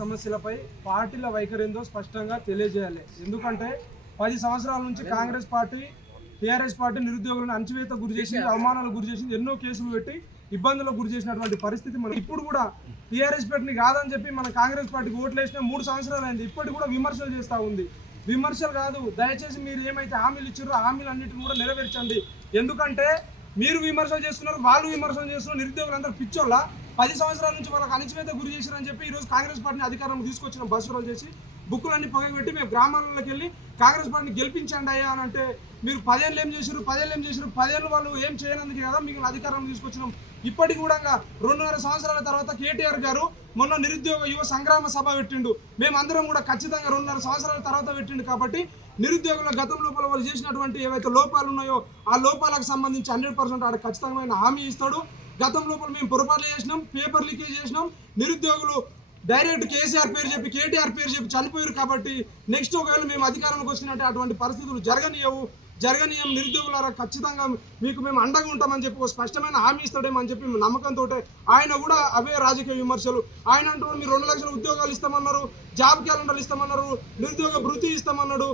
సమస్యలపై పార్టీల వైఖరి ఏందో స్పష్టంగా తెలియజేయాలి. ఎందుకంటే 10 సంవత్సరాల నుంచి కాంగ్రెస్ పార్టీ టీఆర్ఎస్ పార్టీ నిరుద్యోగులను అణచివేత గురి చేసింది, అవమానాలకు గురి చేసింది, ఎన్నో కేసులు పెట్టి ఇబ్బందులకు గురి చేసినటువంటి పరిస్థితి. మనం ఇప్పుడు కూడా టీఆర్ఎస్ పార్టీని కాదని చెప్పి మన కాంగ్రెస్ పార్టీకి ఓట్లు వేసిన 3 సంవత్సరాలు అయింది. ఇప్పటికి కూడా విమర్శలు చేస్తూ ఉంది. విమర్శలు కాదు, దయచేసి మీరు ఏమైతే హామీలు ఇచ్చారో హామీలు అన్నింటిని కూడా నెరవేర్చండి. ఎందుకంటే మీరు విమర్శలు చేస్తున్నారు, వాళ్ళు విమర్శలు చేస్తున్నారు. నిరుద్యోగులందరూ పిచ్చోళ్ళ 10 సంవత్సరాల నుంచి వాళ్ళకి అణచివేత గురి చేశారని చెప్పి ఈరోజు కాంగ్రెస్ పార్టీని అధికారంలో తీసుకొచ్చిన బస్సులు చేసి బుక్కులన్నీ పొగబెట్టి మేము గ్రామాలలోకి వెళ్ళి కాంగ్రెస్ పార్టీని గెలిపించండి అయ్యా అని అంటే మీరు 10 ఏళ్ళు ఏం చేశారు, 10 ఏళ్ళు వాళ్ళు ఏం చేయనందుకు కదా మీకు అధికారంలో తీసుకొచ్చినాం. ఇప్పటికి కూడా 2.5 సంవత్సరాల తర్వాత కేటీఆర్ గారు మొన్న నిరుద్యోగ యువ సంగ్రామ సభ పెట్టిండు. మేమందరం కూడా ఖచ్చితంగా 2.5 సంవత్సరాల తర్వాత పెట్టిండు. కాబట్టి నిరుద్యోగుల గతం లోపల వాళ్ళు చేసినటువంటి ఏవైతే లోపాలు ఉన్నాయో ఆ లోపాలకు సంబంధించి 100% ఆడ ఖచ్చితమైన హామీ ఇస్తాడు. గతం లోపల మేము పొరపాట్లు చేసినాం, పేపర్ లీకేజ్ చేసినాం, నిరుద్యోగులు డైరెక్ట్ కేసీఆర్ పేరు చెప్పి కేటీఆర్ పేరు చెప్పి చనిపోయారు. కాబట్టి నెక్స్ట్ ఒకవేళ మేము అధికారంలోకి వచ్చినట్టే అటువంటి పరిస్థితులు జరగనీయం. నిరుద్యోగులారా ఖచ్చితంగా మీకు మేము అండగా ఉంటామని చెప్పి ఒక స్పష్టమైన హామీ ఇస్తాడేమో అని చెప్పి నమ్మకంతో ఆయన కూడా అవే రాజకీయ విమర్శలు. ఆయన అంటూ మీరు 2 లక్షల ఉద్యోగాలు ఇస్తామన్నారు, జాబ్ క్యాలెండర్లు ఇస్తామన్నారు, నిరుద్యోగ భృతి ఇస్తామన్నాడు.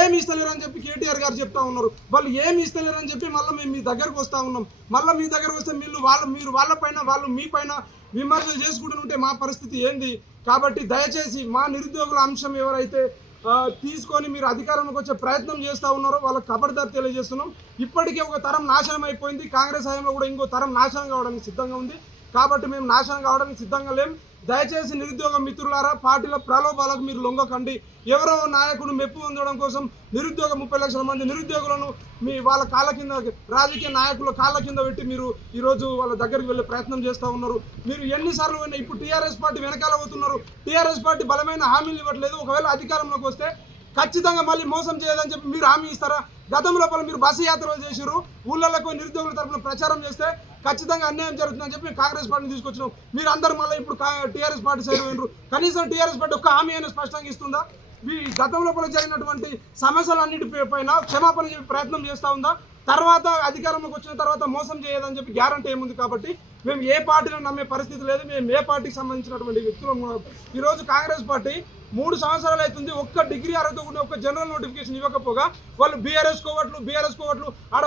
ఏమి ఇస్తలేరని చెప్పి కేటీఆర్ గారు చెప్తా ఉన్నారు. వాళ్ళు ఏమి ఇస్తలేరని చెప్పి మళ్ళీ మేము మీ దగ్గరకు వస్తూ ఉన్నాం. మళ్ళీ మీ దగ్గరకు వస్తే మీరు వాళ్ళపైన వాళ్ళు మీ పైన విమర్శలు చేసుకుంటుంటే మా పరిస్థితి ఏంది? కాబట్టి దయచేసి మా నిరుద్యోగుల అంశం ఎవరైతే తీసుకొని మీరు అధికారంలోకి వచ్చే ప్రయత్నం చేస్తూ ఉన్నారో వాళ్ళకి ఖబర్దార్ తెలియజేస్తున్నాం. ఇప్పటికే ఒక తరం నాశనం అయిపోయింది. కాంగ్రెస్ హయాంలో కూడా ఇంకో తరం నాశనం కావడానికి సిద్ధంగా ఉంది. కాబట్టి మేము నాశనం కావడానికి సిద్ధంగా లేం. దయచేసి నిరుద్యోగ మిత్రులారా, పార్టీల ప్రలోభాలకు మీరు లొంగకండి. ఎవరో నాయకుడు మెప్పు పొందడం కోసం నిరుద్యోగ 30 లక్షల మంది నిరుద్యోగులను వాళ్ళ కాళ్ళ కింద, రాజకీయ నాయకుల కాళ్ళ కింద పెట్టి మీరు ఈరోజు వాళ్ళ దగ్గరికి వెళ్ళే ప్రయత్నం చేస్తూ ఉన్నారు. మీరు ఎన్నిసార్లు పోయినా ఇప్పుడు టీఆర్ఎస్ పార్టీ వెనకాల పోతున్నారు. టీఆర్ఎస్ పార్టీ బలమైన హామీలు ఇవ్వట్లేదు. ఒకవేళ అధికారంలోకి వస్తే ఖచ్చితంగా మళ్ళీ మోసం చేయదని చెప్పి మీరు హామీ ఇస్తారా? గతం లోపల మీరు బస్సు యాత్రలు చేశారు, ఊళ్ళకు నిరుద్యోగుల తరఫున ప్రచారం చేస్తే ఖచ్చితంగా అన్యాయం జరుగుతుందని చెప్పి కాంగ్రెస్ పార్టీని తీసుకొచ్చినాం. మీరు అందరూ మళ్ళీ ఇప్పుడు టీఆర్ఎస్ పార్టీ సైడ్ పోయినారు. కనీసం టీఆర్ఎస్ పార్టీ ఒక్క హామీ అయినా స్పష్టంగా ఇస్తుందా? ఈ గతం లోపల జరిగినటువంటి సమస్యలన్నిటిపైన క్షమాపణ చెప్పి ప్రయత్నం చేస్తూ ఉందా? తర్వాత అధికారంలోకి వచ్చిన తర్వాత మోసం చేయదని చెప్పి గ్యారంటీ ఏముంది? కాబట్టి మేము ఏ పార్టీలో నమ్మే పరిస్థితి లేదు. మేము ఏ పార్టీకి సంబంధించినటువంటి వ్యక్తులు. ఈరోజు కాంగ్రెస్ పార్టీ 3 సంవత్సరాలు అవుతుంది. ఒక్క డిగ్రీ అర్హత కూడా ఒక్క జనరల్ నోటిఫికేషన్ ఇవ్వకపోగా వాళ్ళు బీఆర్ఎస్ కోవట్లు ఆడ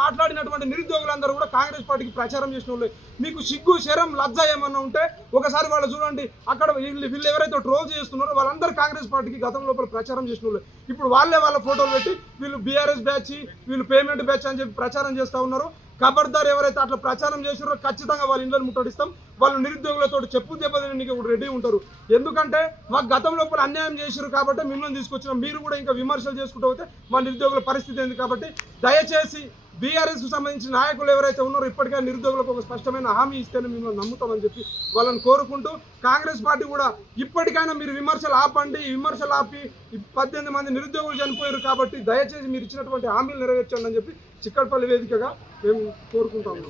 మాట్లాడినటువంటి నిరుద్యోగులందరూ కూడా కాంగ్రెస్ పార్టీకి ప్రచారం చేసిన వాళ్ళు. మీకు సిగ్గు, శరం, లజ్జ ఏమన్నా ఉంటే ఒకసారి వాళ్ళు చూడండి. అక్కడ వీళ్ళు ఎవరైతే ట్రోల్ చేస్తున్నారో వాళ్ళందరూ కాంగ్రెస్ పార్టీకి గతం లోపల ప్రచారం చేసిన వాళ్ళు. ఇప్పుడు వాళ్ళ ఫోటోలు పెట్టి వీళ్ళు బీఆర్ఎస్ బ్యాచ్, వీళ్ళు పేమెంట్ బ్యాచ్ అని చెప్పి ప్రచారం చేస్తూ ఉన్నారు. ఖబర్దార్ ఎవరైతే అట్లా ప్రచారం చేసారో ఖచ్చితంగా వాళ్ళ ఇళ్ళని ముట్టడిస్తాం. వాళ్ళు నిరుద్యోగులతో చెప్పు దెబ్బతిని రెడీ ఉంటారు. ఎందుకంటే మాకు గతం లోపల అన్యాయం చేశారు కాబట్టి మిమ్మల్ని తీసుకొచ్చినాం. మీరు కూడా ఇంకా విమర్శలు చేసుకుంటూ పోతే మా నిరుద్యోగుల పరిస్థితి ఏంది? కాబట్టి దయచేసి బీఆర్ఎస్కు సంబంధించిన నాయకులు ఎవరైతే ఉన్నారో ఇప్పటికే నిరుద్యోగులకు ఒక స్పష్టమైన హామీ ఇస్తేనే మిమ్మల్ని నమ్ముతామని చెప్పి వాళ్ళని కోరుకుంటూ, కాంగ్రెస్ పార్టీ కూడా ఇప్పటికైనా మీరు విమర్శలు ఆపండి. విమర్శలు ఆపి 18 మంది నిరుద్యోగులు చనిపోయారు. కాబట్టి దయచేసి మీరు ఇచ్చినటువంటి హామీలు నెరవేర్చండి అని చెప్పి చిక్కడపల్లి వేదికగా మేము కోరుకుంటాము.